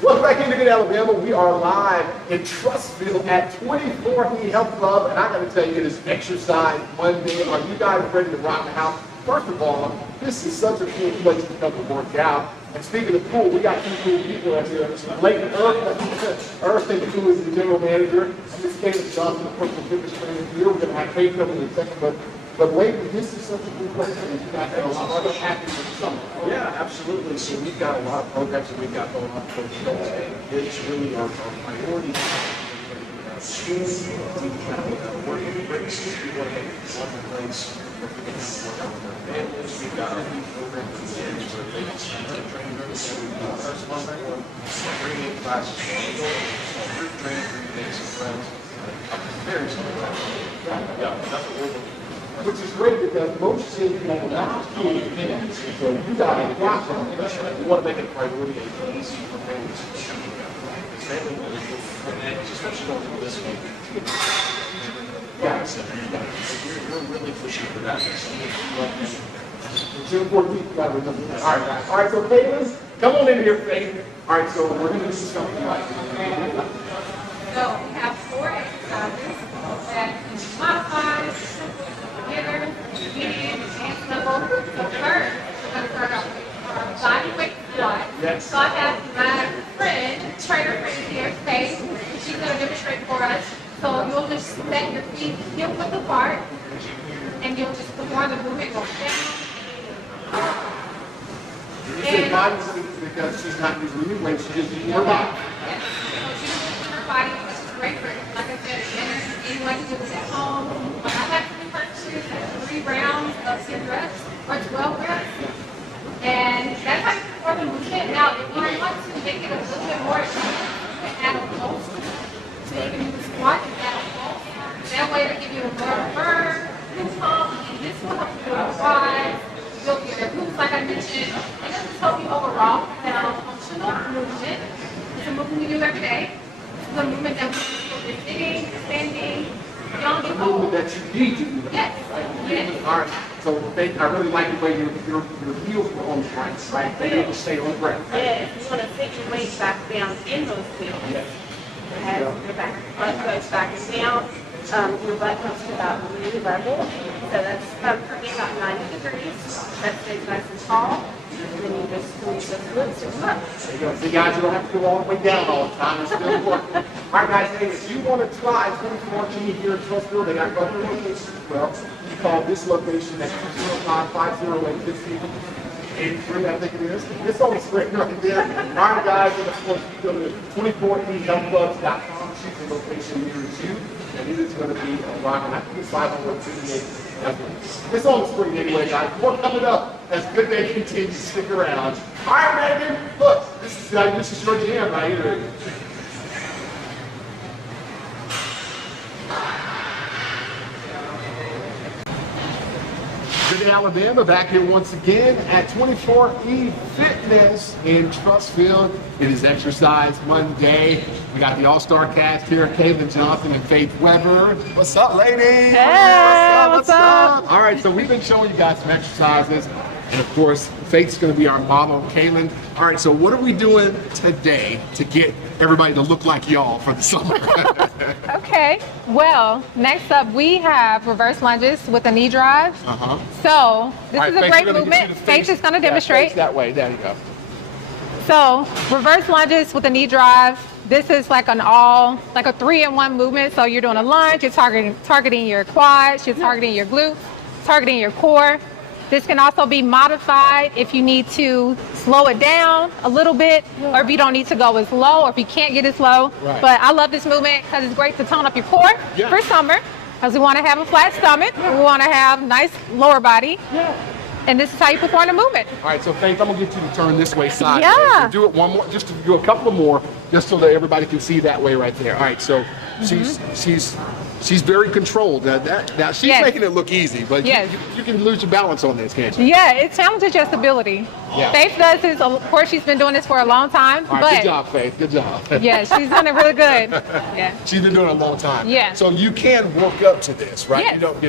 Welcome back into Good Alabama. We are live in Trussville at 24e Health Club, and I got to tell you, it is Exercise Monday. Are you guys ready to rock the house? First of all, this is such a cool place to come and work out. And speaking of cool, we got two cool people out here. Leighton Earth, who is the general manager, and this is Caleb Johnson, the personal fitness trainer here. We're going to have Faith coming in a second, but Leighton, this is such a cool place, and you guys have a lot of other happening this summer. Yeah, absolutely. So we've got a lot of programs that we've got going on for the kids. It's really our priority. Schools, working with races, we want to make one place where we can work out with our families. We've got our youth program for kids where they can train personal training, bringing classes for group training for you days and friends. Very simple. Yeah, that's what we're doing. Which is great because most cities have not doing things. So you got to adapt from it. We want to make it a priority and easy for families to come together. Family members, especially going through this week. Yeah. We're really pushing for that. June 14th, you got to remember that. All right, so Caitlin, come on in here, Faith. All right, so we're going to do something like So we have 4 exercises that can be modified, beginner, medium, and level. So first, we're going to start off with our body weight squat. Yes. So I have my trainer friend here, Faith. She's going to demonstrate for us. So you'll just set your feet hip width apart, and you'll just perform the movement, go down. you say body weight because she's not using new weight, she's just using her body. Yes. So she's using her body, which is great for, like I said, anyone can do this at home. But I like to purchase 3 rounds of 10 reps or 12 reps. And that's how you perform the movement. Now, if you want to make it a little bit more extreme, you can add a pulse. So you can do the squat and add a pulse. That way it'll give you a more burn, glute pump, and this will help you build your quads, build your glutes like I mentioned. And this will help you overall have a functional movement. It's a movement you do every day. It's a movement that we do if you're sitting, standing, young, The and movement old. that you need to do. Yes. Yes. All right. So Faith, I really like the way your heels were on the ground, right? They didn't stay on the ground. Yes, you want to sit your weight back down in those heels. Yes. As your butt goes back and down, your butt comes to about knee level. So that's currently about 90 degrees. That stays nice and tall. And then you just squeeze those glutes and butt. There you go. See, guys, you don't have to go all the way down all the time. It's still important. All right, guys, hey, if you want to try 24e here in Trussville, they got other locations as well. You call this location at 205-508-15. 83, I think it is. It's on the screen right there. All right, guys, and of course, you go to 24ehealthclubs.com. Choose the location near you, and it is going to be a rock. And I think it's 558. It's on the screen anyway, guys. More coming up as Good Day continues. Stick around. All right, Megan, look, this is your jam right here. Good Day, Alabama, back here once again at 24e Fitness in Trussville. It is Exercise Monday. We got the all-star cast here, Caleb Johnson and Faith Weber. What's up, ladies? Hey, what's up? All right, so we've been showing you guys some exercises. And of course, Faith's going to be our model, Kaylin. All right, so what are we doing today to get everybody to look like y'all for the summer? Okay, well, next up we have reverse lunges with a knee drive. So this is a great movement. Faith is going to demonstrate. Face that way, there you go. So reverse lunges with a knee drive. This is like a 3-in-1 movement. So you're doing a lunge, you're targeting your quads, you're targeting your glutes, targeting your core. This can also be modified if you need to slow it down a little bit, or if you don't need to go as low, or if you can't get as low. Right. But I love this movement because it's great to tone up your core for summer, because we want to have a flat stomach. We want to have nice lower body. And this is how you perform the movement. All right, so Faith, I'm gonna get you to turn this way sideways. Yeah. So do it one more, just to do a couple more, just so that everybody can see that way right there. All right, so she's She's very controlled. Now she's Yes. making it look easy, but Yes. you can lose your balance on this, can't you? Yeah, it challenges your stability. Yeah. Faith does this, of course, she's been doing this for a long time, All right, but good job, Faith. Good job. yeah, she's done it really good. Yeah. She's been doing it a long time. Yeah. So you can work up to this, right? Yes. Don't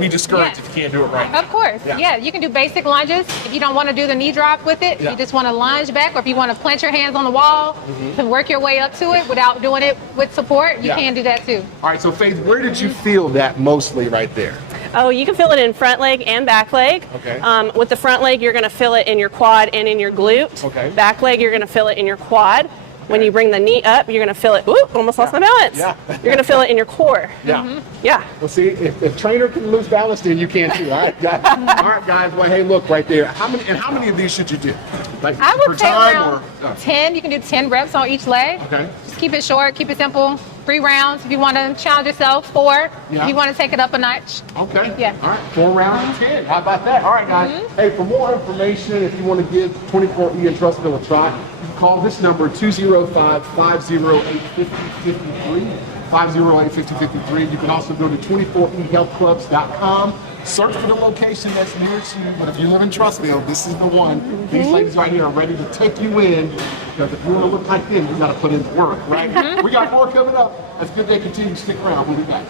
be discouraged Yes. if you can't do it right now. Of course, Yeah. yeah. You can do basic lunges. If you don't want to do the knee drop with it, Yeah. you just want to lunge back, or if you want to plant your hands on the wall and work your way up to it without doing it with support, you Yeah. can do that too. All right, so Faith, where did you feel that mostly right there? Oh, you can feel it in front leg and back leg. Okay. With the front leg, you're going to feel it in your quad and in your glute. Okay. Back leg, you're going to feel it in your quad. When you bring the knee up, you're going to feel it. Ooh, almost lost my balance. Yeah. You're going to feel it in your core. Yeah. Yeah. Well, see, if trainer can lose balance, then you can too. All right, guys. All right, guys. Well, hey, look right there. How many of these should you do? Like I per would say time around or? 10. You can do 10 reps on each leg. Okay. Just keep it short, keep it simple. 3 rounds. If you want to challenge yourself, 4. Yeah. If you want to take it up a notch. Okay. Yeah. All right. 4 rounds of 10. How about that? All right, guys. Hey, for more information, if you want to give 24E and Trussville a try, you can call this number 205-508-5053. 508-5053. You can also go to 24ehealthclubs.com. Search for the location that's nearest you. But if you live in Trussville, this is the one. These ladies right here are ready to take you in. Because if you want to look like them, you got to put in the work, right? We got more coming up. As Good Day continues. Stick around. We'll be back.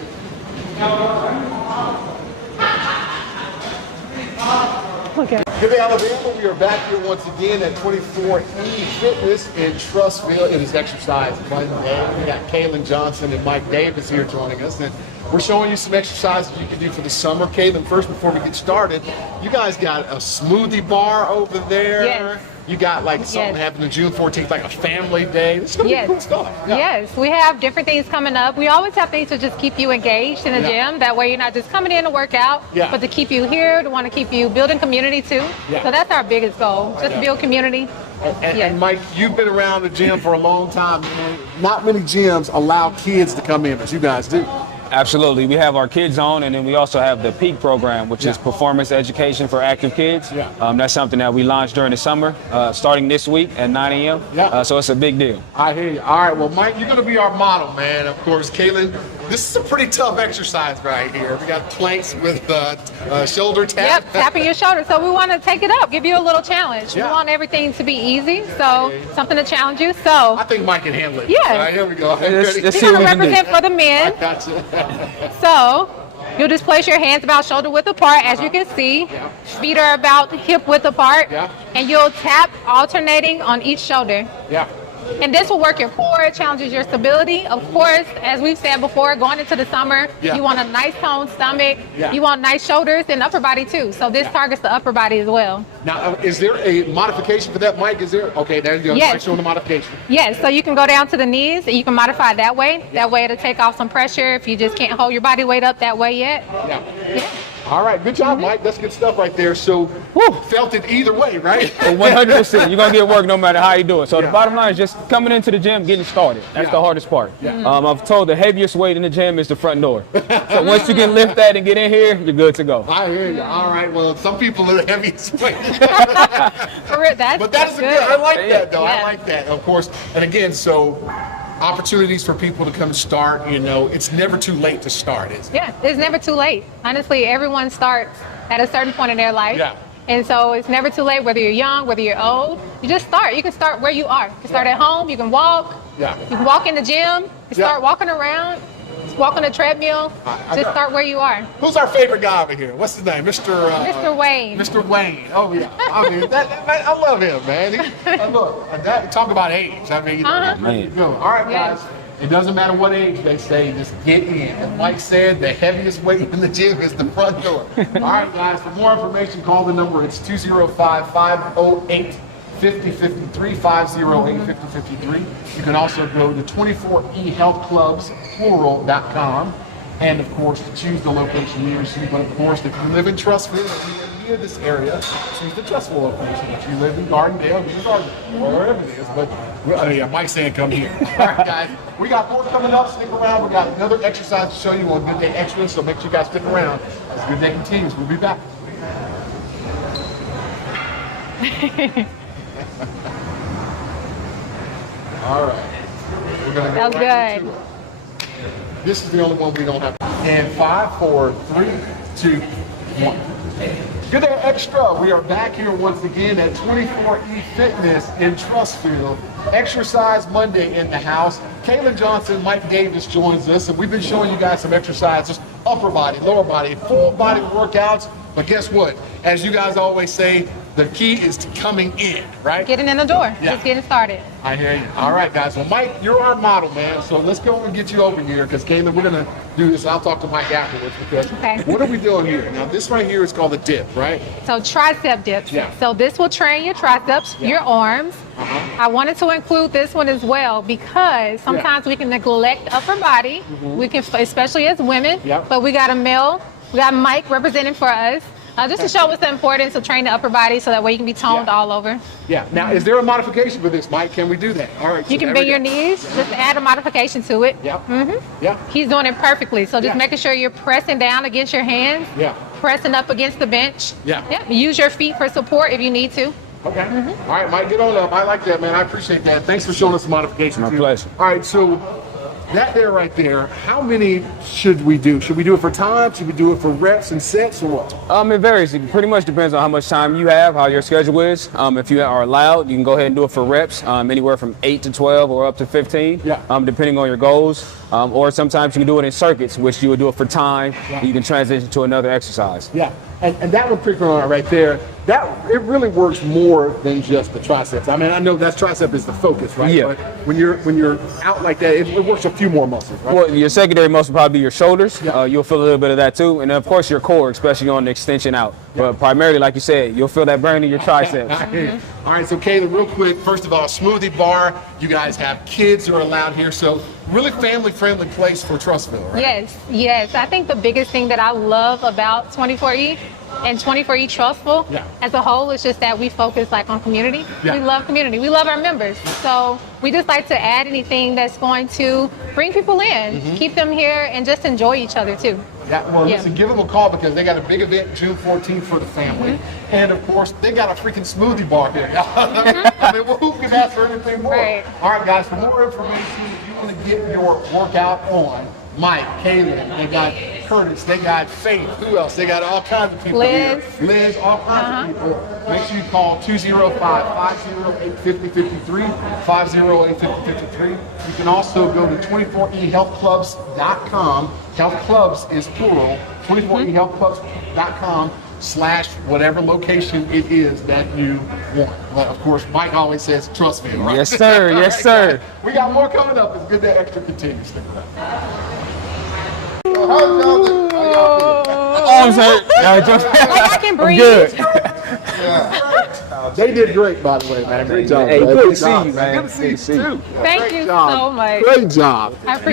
Okay. Good day, Alabama. We are back here once again at 24E Fitness in Trussville. It is exercise Monday. We got Kaylin Johnson and Mike Davis here joining us. And we're showing you some exercises you can do for the summer. Kaylin, first, before we get started, you guys got a smoothie bar over there. Yes. You got like something Yes. happening June 14th, like a family day. This is going to Yes. be cool stuff. Yeah. Yes, we have different things coming up. We always have things to just keep you engaged in the Yeah. gym. That way you're not just coming in to work out, Yeah. but to keep you here, to want to keep you building community too. Yeah. So that's our biggest goal, just to build community. And Mike, you've been around the gym for a long time, man. Not many gyms allow kids to come in, but you guys do. Absolutely. We have our Kids Zone, and then we also have the PEAK program, which is performance education for active kids. Yeah. That's something that we launched during the summer, starting this week at 9 a.m. Yeah. So it's a big deal. I hear you. All right, well, Mike, you're going to be our model, man. Of course, Kaylin, this is a pretty tough exercise right here. We got planks with shoulder tap. Yep, tapping your shoulder. So we want to take it up, give you a little challenge. Yeah. We want everything to be easy, so Okay. something to challenge you. So I think Mike can handle it. Yes. All right, here we go. Let's we're see going what to we can do. represent for the I men. got you. So you'll just place your hands about shoulder width apart, as you can see. Yeah. Feet are about hip width apart. Yeah. And you'll tap alternating on each shoulder. Yeah. And this will work your core, it challenges your stability. Of course, as we've said before, going into the summer, Yeah. you want a nice toned stomach. Yeah. You want nice shoulders and upper body too. So this targets the upper body as well. Now, is there a modification for that, Mike? Is there? Okay, there you go. Yes. Mike's showing the modification. Yes, so you can go down to the knees and you can modify it that way. That way it'll take off some pressure if you just can't hold your body weight up that way yet. Yeah. Yeah. All right, good job, Mike. That's good stuff right there. So, felt it either way, right? 100%. You're going to get work no matter how you do it. So Yeah. the bottom line is just coming into the gym, getting started. That's Yeah. the hardest part. Yeah. I've told the heaviest weight in the gym is the front door. So once you can lift that and get in here, you're good to go. I hear you. All right. Well, some people are the heaviest weight. For real, that's But that is a good. good. I like that, though. I Yeah. like that, of course. And again, so opportunities for people to come start. You know, it's never too late to start, is it? Yeah, it's never too late. Honestly, everyone starts at a certain point in their life. Yeah. And so it's never too late, whether you're young, whether you're old. You just start. You can start where you are. You can start at home. You can walk. Yeah. You can walk in the gym. You Yeah. start walking around. Just walk on the treadmill. I Just know. start where you are. Who's our favorite guy over here? What's his name? Mr. Wayne. Mr. Wayne. Oh yeah. I mean, man, I love him, man. Look, talk about age. I mean, Uh-huh. there you go. All right, Yes. guys. It doesn't matter what age they say, just get in. And Mike said the heaviest weight in the gym is the front door. All right, guys, for more information, call the number. It's 205-508-5053, 508-5053. You can also go to 24ehealthclubs.com. And of course, to choose the location nearest you. But of course, if you live in Trussville, if you live near this area, choose the Trussville location. If you live in Gardendale, use Gardendale, or wherever it is. But Mike's saying come here. All right, guys, we got more coming up. Stick around. We got another exercise to show you on Good Day Extra, so make sure you guys stick around as Good Day continues. We'll be back. All right. We're gonna go That was right good. into it. This is the only one we don't have. And 5, 4, 3, 2, 1. Good day, Extra. We are back here once again at 24e Fitness in Trussville. Exercise Monday in the house. Kaylin Johnson, Mike Davis joins us, and we've been showing you guys some exercises, upper body, lower body, full body workouts. But guess what? As you guys always say, the key is to coming in, right? Getting in the door, Yeah. just getting started. I hear you. All right, guys. Well, Mike, you're our model, man. So let's go and get you over here because, Kaylin, we're going to do this. I'll talk to Mike afterwards because Okay. what are we doing here? Now, this right here is called a dip, right? So tricep dips. Yeah. So this will train your triceps, Yeah. your arms. Uh-huh. I wanted to include this one as well because sometimes we can neglect upper body. We can, especially as women. Yeah. But we got a male. We got Mike representing for us. Just to show us the importance of training the upper body so that way you can be toned Yeah. all over. Yeah. Now, is there a modification for this, Mike? Can we do that? All right. so You can there bend we your go. knees, just add a modification to it. Yep. Yeah. He's doing it perfectly. So just Yeah. making sure you're pressing down against your hands, Yeah. pressing up against the bench. Yeah. Yep. Use your feet for support if you need to. Okay. All right, Mike, get on up. I like that, man. I appreciate that. Thanks for showing us the modifications. My too. pleasure. All right, so that there right there, how many should we do? Should we do it for time? Should we do it for reps and sets or what? It varies. It pretty much depends on how much time you have, how your schedule is. If you are allowed, you can go ahead and do it for reps, anywhere from 8 to 12 or up to 15, Yeah. depending on your goals. Or sometimes you can do it in circuits, which you would do it for time. Yeah. You can transition to another exercise. Yeah, and that one particular right there, that it really works more than just the triceps. I mean, I know that tricep is the focus, right? Yeah. But when you're out like that, it works a few more muscles, right? Well, your secondary muscle probably be your shoulders. Yeah. You'll feel a little bit of that too, and then of course your core, especially on the extension out. But primarily, like you said, you'll feel that burn in your triceps. All right, so Kayla, real quick, first of all, smoothie bar. You guys have kids who are allowed here, so really family-friendly place for Trussville, right? Yes, yes. I think the biggest thing that I love about 24E and 24E Trussville Yeah. as a whole is just that we focus like on community. Yeah. We love community. We love our members. So we just like to add anything that's going to bring people in, keep them here, and just enjoy each other too. Yeah, well, Yeah. listen, give them a call because they got a big event June 14th for the family. And of course, they got a freaking smoothie bar here. I mean, well, who can ask for anything more? Right. All right, guys, for more information, if you want to get your workout on, Mike, Kaylin, they got Curtis, they got Faith, who else? They got all kinds of people Liz. here. Liz, all kinds of people. Make sure you call 205-508-5053, 508-5053. You can also go to 24ehealthclubs.com. Health Clubs is plural, 24ehealthclubs.com / whatever location it is that you want. But of course, Mike always says, trust me, right? Yes, sir. Yes, All sir. guys, we got more coming up. It's good that Extra continues. Stick around. Arms hurt. Like I can I'm breathe. good. They did great, by the way, man. Great job. Hey, man. good to see job, you, man. Good to see you, too. Thank Great you job. so much. Great job. I appreciate